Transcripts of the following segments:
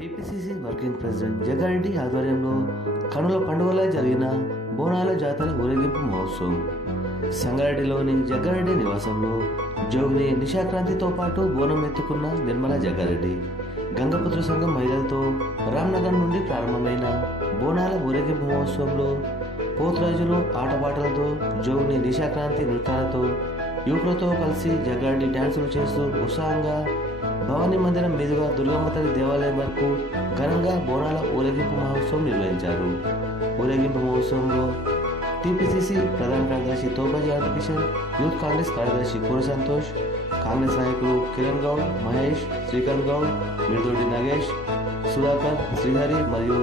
TPCC working president Jaggareddy ఆధ్వర్యంలో కనుల పండుగలా జరిగిన బోనాల జాతర ఊరేగింపు మహోత్సవం సంగారెడ్డిలోని జగ్గారెడ్డి నివాసంలో జోగిని నిశాక్రాంతితో పాటు బోనం ఎత్తుకున్న నిర్మలా జగ్గారెడ్డి గంగపుత్ర సంఘం మహిళలతో రామ్నగర్ నుండి ప్రారంభమైన బోనాల ఊరేగింపు మహోత్సవంలో పోతురాజులు ఆటపాటలతో జోగిని నిశాక్రాంతి నృత్యాలతో యువకులతో కలిసి జగ్గారెడ్డి డ్యాన్సులు చేస్తూ ఉత్సాహంగా భవానీ మందిరం మీదుగా దుర్గమ్మ తల్లి దేవాలయం వరకు ఘనంగా బోనాల ఊరేగింపు మహోత్సవం నిర్వహించారు. ఊరేగింపు మహోత్సవంలో టీపీసీసీ ప్రధాన కార్యదర్శి తోబజీ కిషన్, యూత్ కాంగ్రెస్ కార్యదర్శి కూర సంతోష్, కాంగ్రెస్ నాయకులు కిరణ్ గౌడ్, మహేష్, శ్రీకాంత్ గౌడ్, మిర్దోడి నాగేష్, సుధాకర్, శ్రీహరి మరియు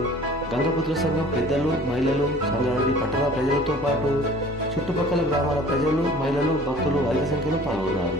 గంగపుత్ర సంఘం పెద్దలు, మహిళలు, సంగారెడ్డి పట్టణ ప్రజలతో పాటు చుట్టుపక్కల గ్రామాల ప్రజలు, మహిళలు, భక్తులు అధిక సంఖ్యలో పాల్గొన్నారు.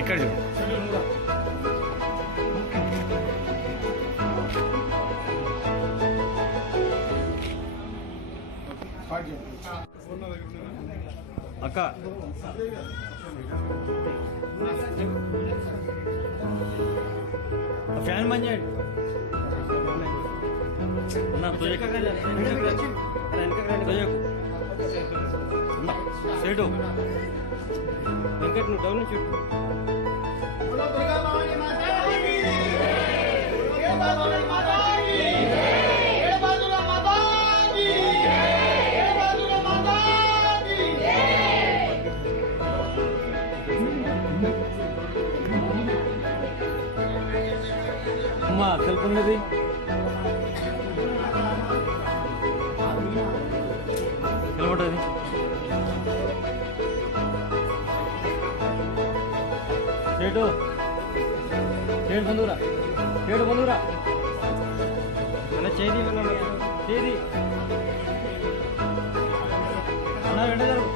ఇక్కడ చూడు. అక్క ఫ్యాన్ బంద్ చేయండి సేటు వెంకట్ నువ్వు డౌన్ నుంచి అమ్మా సెల్ఫ్ ఉన్నది నిలబడ్డది సేటు సేటు బంధువురా సేటు బంధువురా అన్న చేది చేది అన్న వెంట జరుగు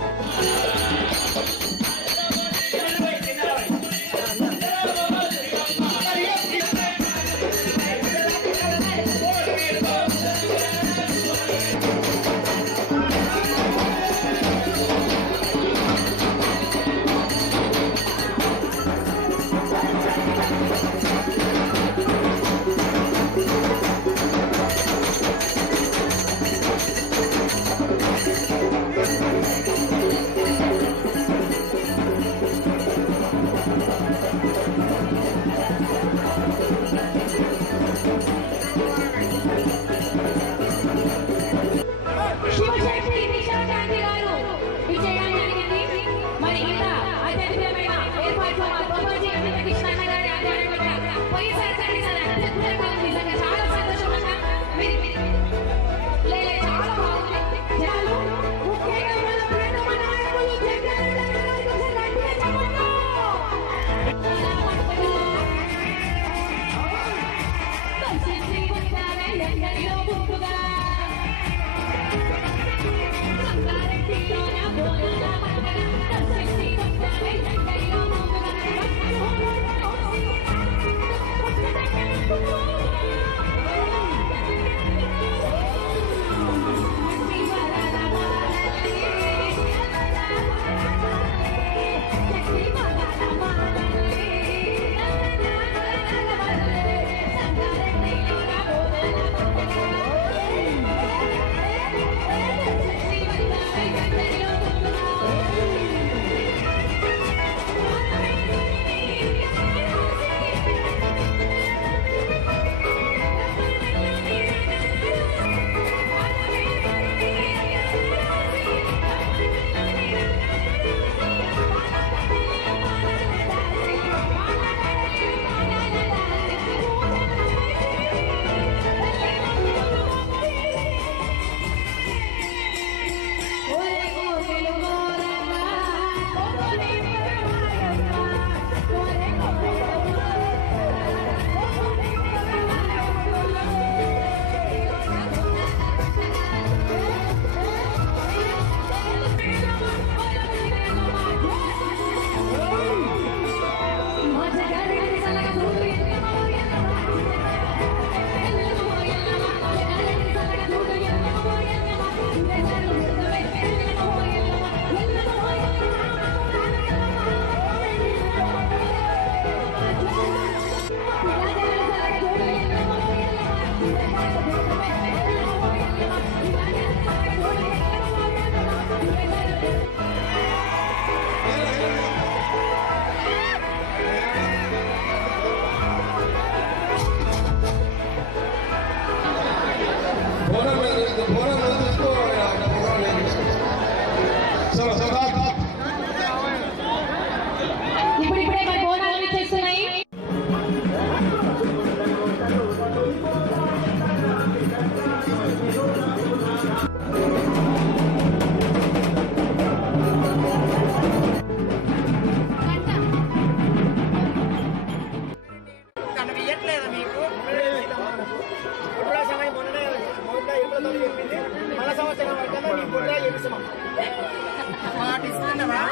మాటిస్తున్నావా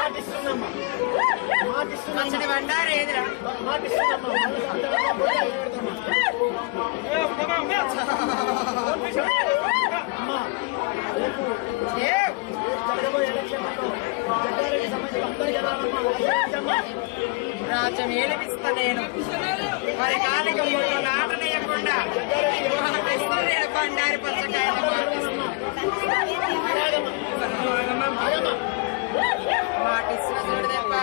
పచ్చడి బండారు ఏదిరా రాజ్యం ఏలిపిస్తా నేను మరి కాలికి నాటనేయకుండా నేను బండారి పచ్చకాయలు మాటిస్తున్న చూడు తప్ప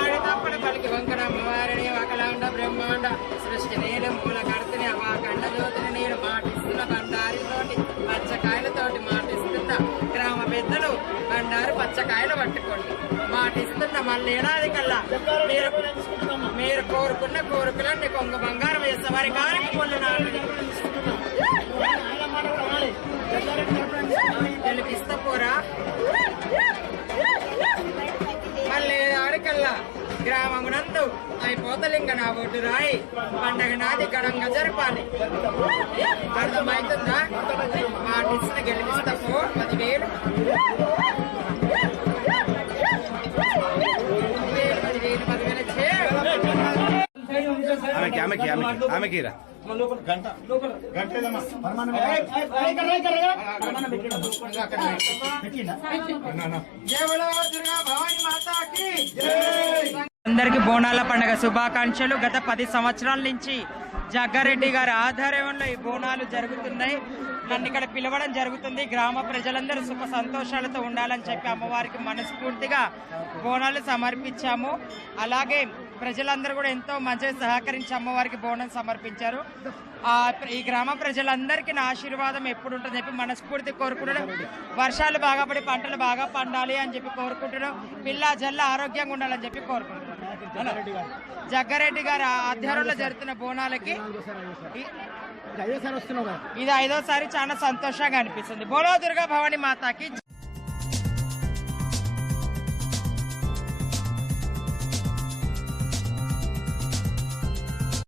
ఆడతప్పుడు పలికి వంకర అమ్మవారిని ఒకలాండ బ్రహ్మాండ సృష్టి నేను మూల కడుతుని అవాకండ జ్యోతిని నేను మాటిస్తున్న బండారితోటి పచ్చకాయలతోటి మాటిస్తున్న గ్రామ పెద్దలు బండారు పచ్చకాయలు పట్టుకోండి మాటిస్తున్న మళ్ళీ ఏడాది కల్లా మీరు కోరుకున్న కోరికలన్నీ కొంగ బంగారం వేస్తే వారి కాలికి పొల్లు నాటి గెలిపిస్తా పోరా మళ్ళీ ఆడికల్లా గ్రామమునందు అయిపోతలింగ నా ఓటు రాయి పండగ నాది ఘనంగా జరపాలి అర్థమవుతుందా మాటిస్తున్న గెలిపిస్తా పో 10,000 ఆమెకి రా అందరికి బోనాల పండుగ శుభాకాంక్షలు. గత 10 సంవత్సరాల నుంచి జగ్గారెడ్డి గారి ఆధ్వర్యంలో ఈ బోనాలు జరుగుతున్నాయి. నన్ను ఇక్కడ పిలవడం జరుగుతుంది. గ్రామ ప్రజలందరూ సుఖ సంతోషాలతో ఉండాలని చెప్పి అమ్మవారికి మనస్ఫూర్తిగా బోనాలు సమర్పించాము. అలాగే ప్రజలందరూ కూడా ఎంతో మంచిగా సహకరించి అమ్మవారికి బోనం సమర్పించారు. ఈ గ్రామ ప్రజలందరికీ నా ఆశీర్వాదం ఎప్పుడు ఉంటుందని చెప్పి మనస్ఫూర్తి కోరుకుంటున్నాం. వర్షాలు బాగా పడి పంటలు బాగా పండాలి అని చెప్పి కోరుకుంటున్నాం. పిల్ల జల్ల ఆరోగ్యంగా ఉండాలని చెప్పి కోరుకుంటున్నాం. జగ్గారెడ్డి గారి ఆధ్వర్యంలో జరుగుతున్న బోనాలకి ఇది 5వ సారి చాలా సంతోషంగా అనిపిస్తుంది. బోలో దుర్గా భవాని మాతాకి.